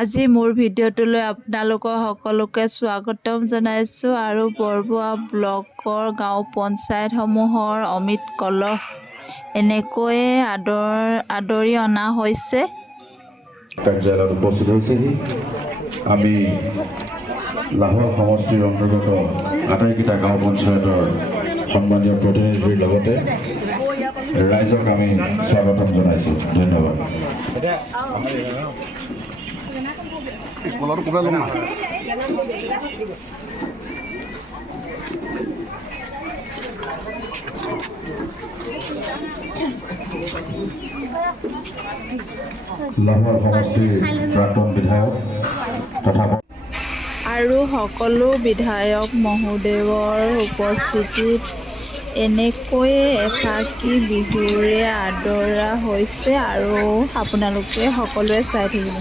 আজি মোৰ ভিডিঅ'টোলৈ আপোনালোকক সকলোকে স্বাগতম জনাইছোঁ আৰু বৰবোৱা ব্লকৰ গাঁও পঞ্চায়তসমূহৰ অমিত কলহ এনেকৈয়ে আদৰি অনা হৈছে। কাৰ্যালয়ত উপস্থিত হৈছেহি। আমি লাহোৱা সমষ্টিৰ অন্তৰ্গত আটাইকেইটা গাঁও পঞ্চায়তৰ সন্মানীয় প্ৰতিনিধিৰ লগতে ৰাইজক আমি স্বাগতম জনাইছোঁ। ধন্যবাদ। লাহোৱা সমষ্টিৰ প্ৰাক্তন বিধায়ক তথা আৰু সকলো বিধায়ক মহোদয়ৰ উপস্থিতিত এনেকৈয়ে এফাকি বিহুৰে আদৰা হৈছে আৰু আপোনালোকে সকলোৱে চাই থাকিব।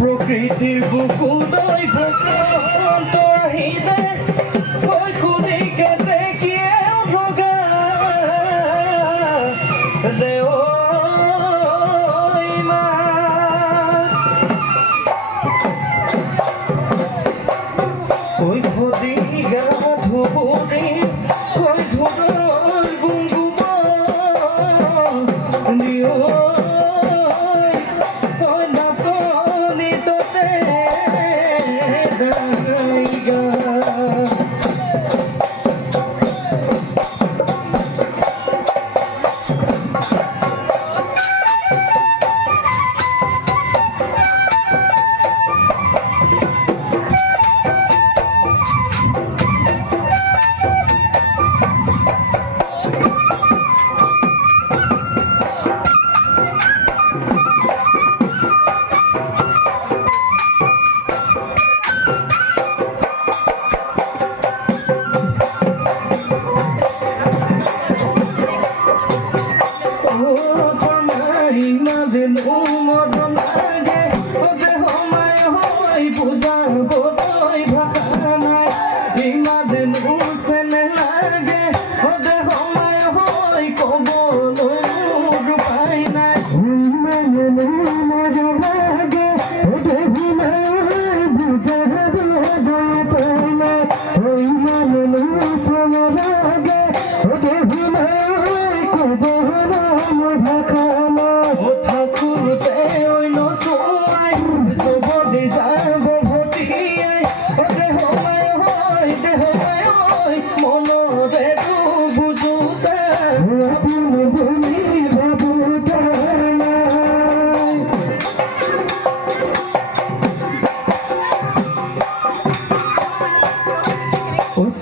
প্ৰকৃতিৰ বুকুলৈ ভক্ত আহিলে কৈ কোনে কেতে কিয়ে ভগা কৈ ভদি গা ধুবৰি কৈ ধুৰৰ গুমগুমা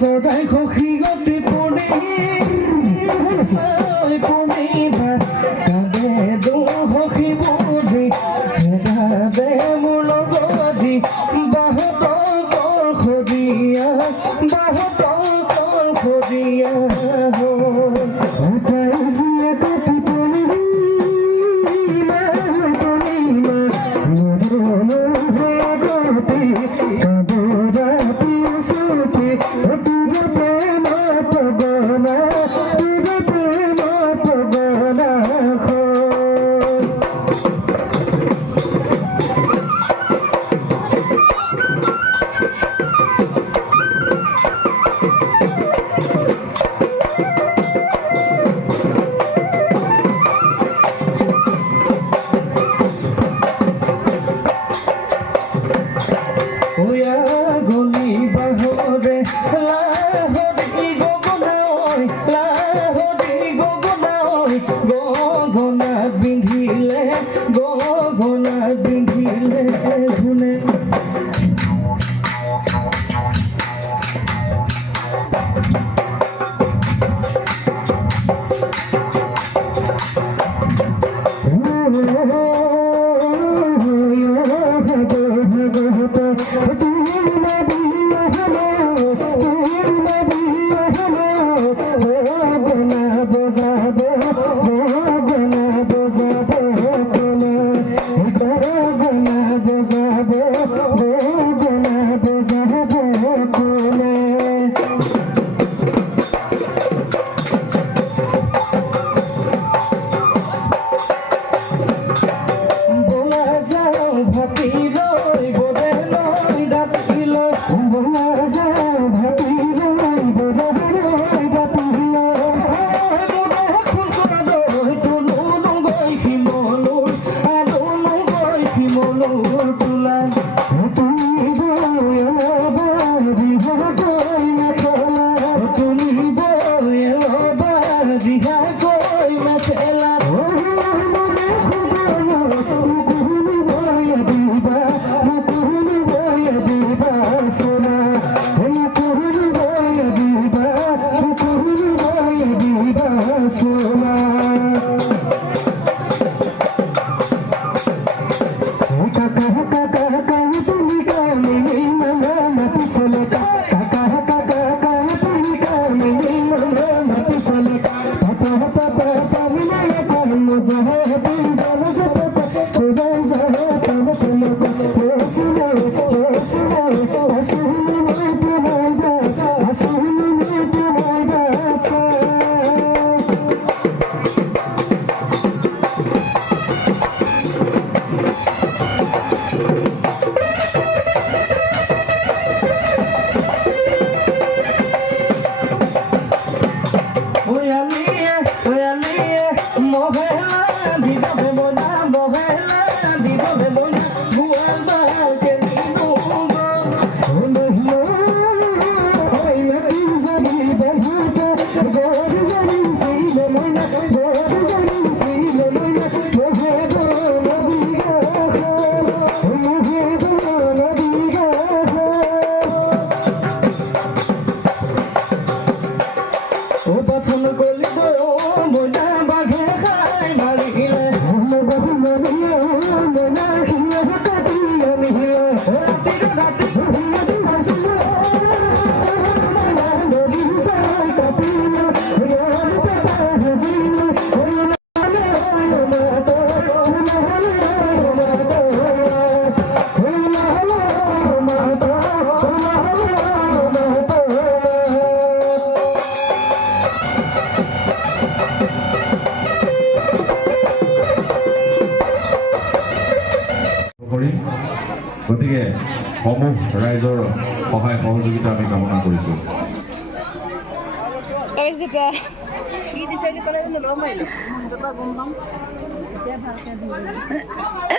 চৰাই সখী গতি পৰি কান্দে দুসখী বুদ্ধি হেদাদে মোৰ লগতি বাহঁতৰ খদিয়া গলি বাহৰে লাহৰি গগনাত বিন্ধিলে ধুনে গতিকে সমূহ ৰাইজৰ সহায় সহযোগিতা আমি কামনা কৰিছোঁ। কি দিছে ক'লে ল'ব পাৰিলোঁ গম পাম এতিয়া ভালকৈ